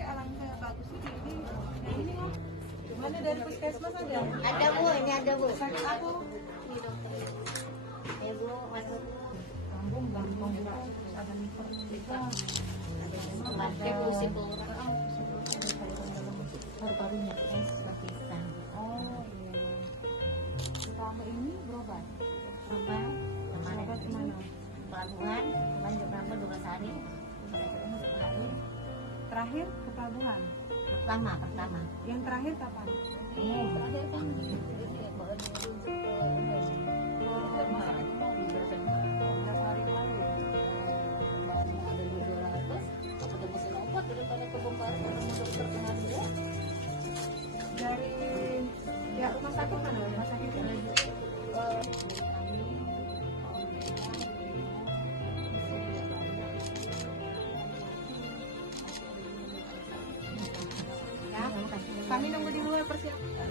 sih alangkah bagusnya di ini. Yang ini loh. Gimana dari puskesmas ada? Ada Bu, ini ada Bu. Sakit aku. Ini dokter. Ya Bu, masuk. Lambung gampang juga. Terus ada liver. Pakai pusing keluar. Paru-parunya. Sebagian. Oh iya. Selama ini berobat. Coba kemarin Berobat kemana? pelabuhan, kemarin berapa 12 hari. Terakhir ke pelabuhan. Pertama. Yang terakhir kapan? Ini terakhir kan. Dari pihak rumah sakit mana? Rumah sakit ini? Ya, kami nunggu di luar persiapan.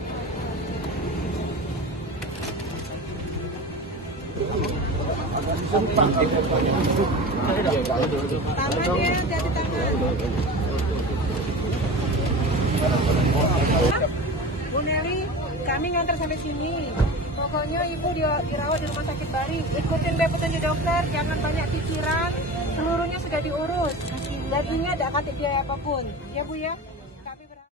Tangan ya, hati-hati tangan. Bu Nelly, kami nganter sampai sini. Pokoknya ibu dirawat di rumah sakit Bari. Ikutin petunjuk dokter, jangan banyak pikiran. Seluruhnya sudah diurus. Dan ingat, tidak kasih biaya apapun. Ya Bu ya.